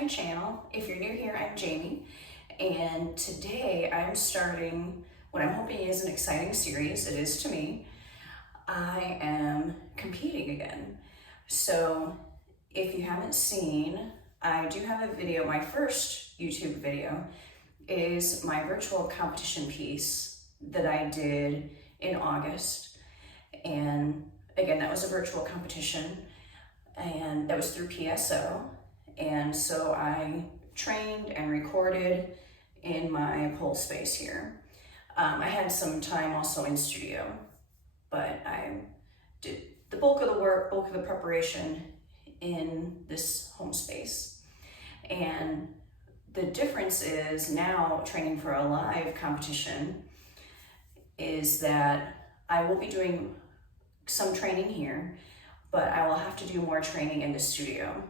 my channel. If you're new here, I'm Jamie, and today I'm starting what I'm hoping is an exciting series. It is to me. I am competing again. So if you haven't seen, I do have a video. My first YouTube video is my virtual competition piece that I did in August. And again, that was a virtual competition, and that was through PSO. And so I trained and recorded in my pole space here. I had some time also in studio, but I did the bulk of the work, bulk of the preparation in this home space. And the difference is now training for a live competition is that I will be doing some training here, but I will have to do more training in the studio,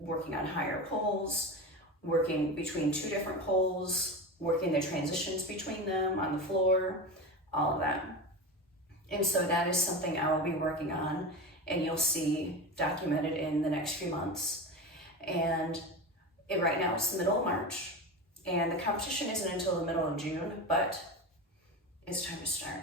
working on higher poles, working between two different poles, working the transitions between them on the floor, all of that. And so that is something I will be working on, and you'll see documented in the next few months. And right now it's the middle of March, and the competition isn't until the middle of June, but it's time to start.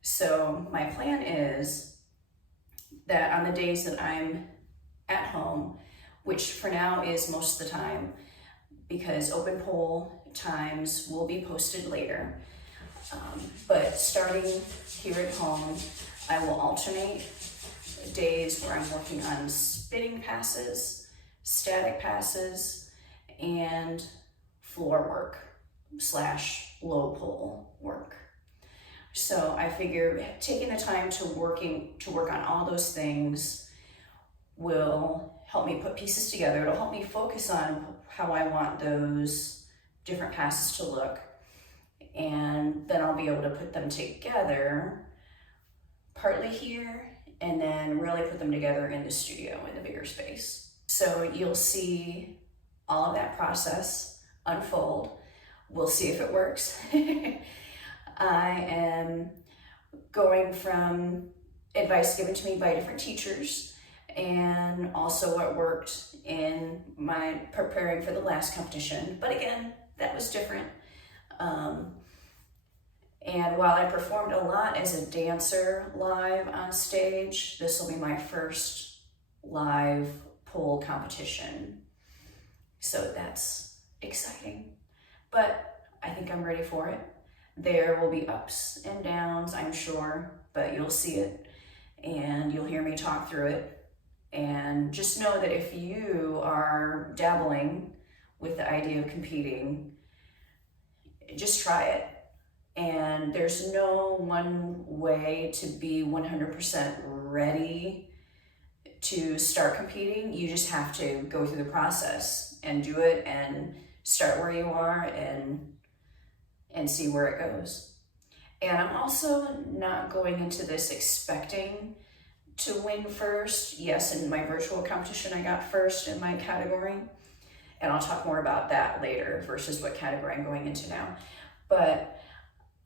So my plan is that on the days that I'm at home, which for now is most of the time, because open pole times will be posted later. But starting here at home, I will alternate days where I'm working on spinning passes, static passes, and floor work / low pole work. So I figure taking the time to work on all those things will help me put pieces together. It'll help me focus on how I want those different passes to look. And then I'll be able to put them together partly here and then really put them together in the studio in the bigger space. So you'll see all of that process unfold. We'll see if it works. I am going from advice given to me by different teachers and also what worked in my preparing for the last competition. But again, that was different. And while I performed a lot as a dancer live on stage, this will be my first live pole competition. So that's exciting, but I think I'm ready for it. There will be ups and downs, I'm sure, but you'll see it and you'll hear me talk through it. And just know that if you are dabbling with the idea of competing, just try it. And there's no one way to be 100% ready to start competing. You just have to go through the process and do it and start where you are and see where it goes. And I'm also not going into this expecting to win first. Yes, in my virtual competition, I got first in my category, and I'll talk more about that later versus what category I'm going into now. But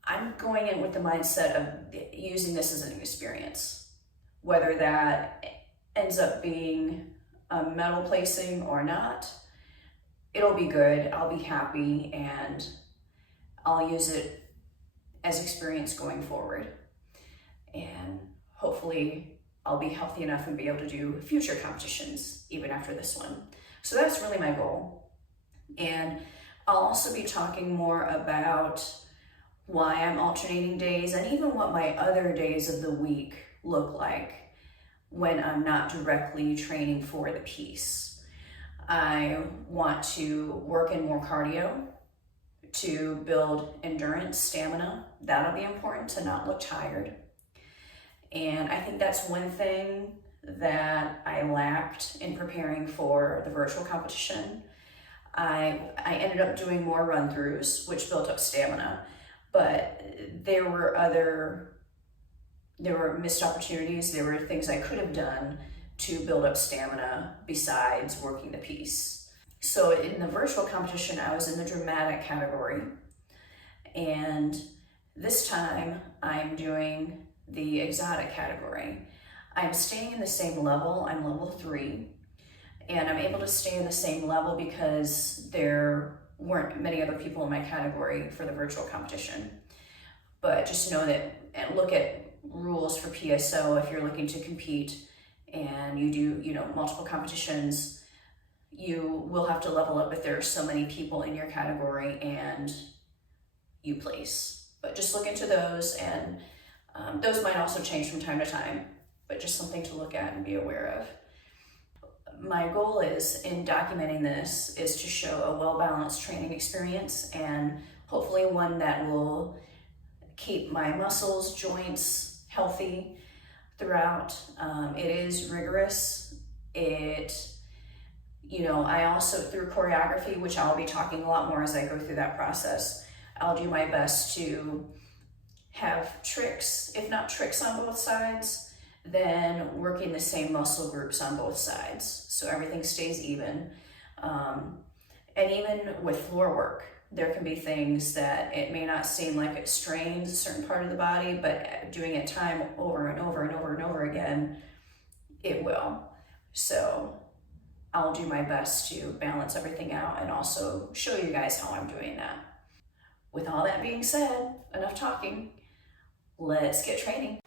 I'm going in with the mindset of using this as an experience, whether that ends up being a medal placing or not. It'll be good, I'll be happy, and I'll use it as experience going forward. And hopefully I'll be healthy enough and be able to do future competitions even after this one. So that's really my goal. And I'll also be talking more about why I'm alternating days and even what my other days of the week look like when I'm not directly training for the piece. I want to work in more cardio to build endurance, stamina. That'll be important to not look tired. And I think that's one thing that I lacked in preparing for the virtual competition. I ended up doing more run-throughs, which built up stamina, but there were missed opportunities. There were things I could have done to build up stamina besides working the piece. So in the virtual competition, I was in the dramatic category, and this time I'm doing the exotic category. I'm staying in the same level. I'm level 3, And I'm able to stay in the same level because there weren't many other people in my category for the virtual competition. But just know that, and look at rules for PSO if you're looking to compete and you do, multiple competitions, you will have to level up if there are so many people in your category and you place. But just look into those, and those might also change from time to time, but just something to look at and be aware of. My goal is, in documenting this, is to show a well-balanced training experience, and hopefully one that will keep my muscles, joints healthy throughout. It is rigorous. I also, through choreography, which I'll be talking a lot more as I go through that process, I'll do my best to have tricks, if not tricks on both sides, then working the same muscle groups on both sides, so everything stays even. And even with floor work, there can be things that it may not seem like it strains a certain part of the body, but doing it time over and over and over and over again, it will. So I'll do my best to balance everything out and also show you guys how I'm doing that. With all that being said, enough talking, let's get training.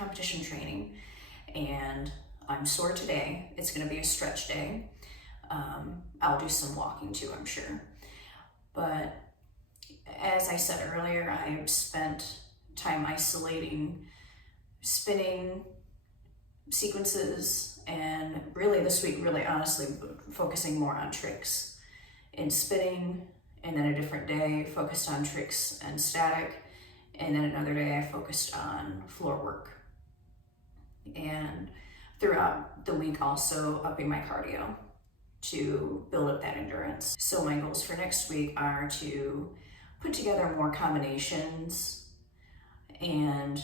competition training, and I'm sore today. It's gonna be a stretch day. I'll do some walking too, I'm sure. But as I said earlier, I've spent time isolating spinning sequences, and really this week, really honestly, focusing more on tricks and spinning, and then a different day focused on tricks and static, and then another day I focused on floor work. And throughout the week also upping my cardio to build up that endurance. So my goals for next week are to put together more combinations, and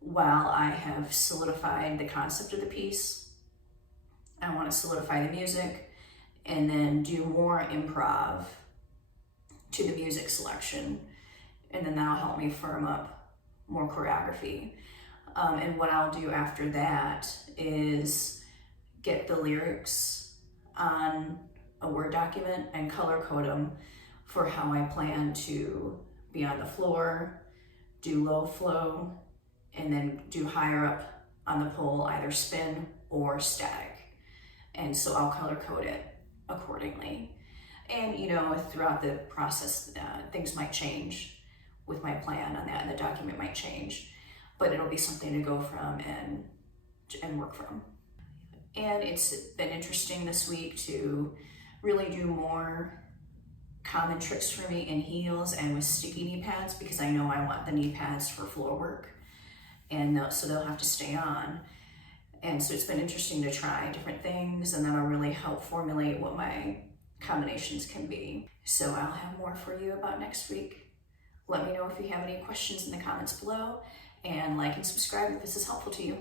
while I have solidified the concept of the piece, I want to solidify the music and then do more improv to the music selection, and then that'll help me firm up more choreography. And what I'll do after that is get the lyrics on a Word document and color code them for how I plan to be on the floor, do low flow, and then do higher up on the pole, either spin or static. And so I'll color code it accordingly. And you know, throughout the process, things might change with my plan on that, and the document might change, but it'll be something to go from and work from. And it's been interesting this week to really do more common tricks for me in heels and with sticky knee pads, because I know I want the knee pads for floor work, and so they'll have to stay on. And so it's been interesting to try different things, and that'll really help formulate what my combinations can be. So I'll have more for you about next week. Let me know if you have any questions in the comments below, and like and subscribe if this is helpful to you.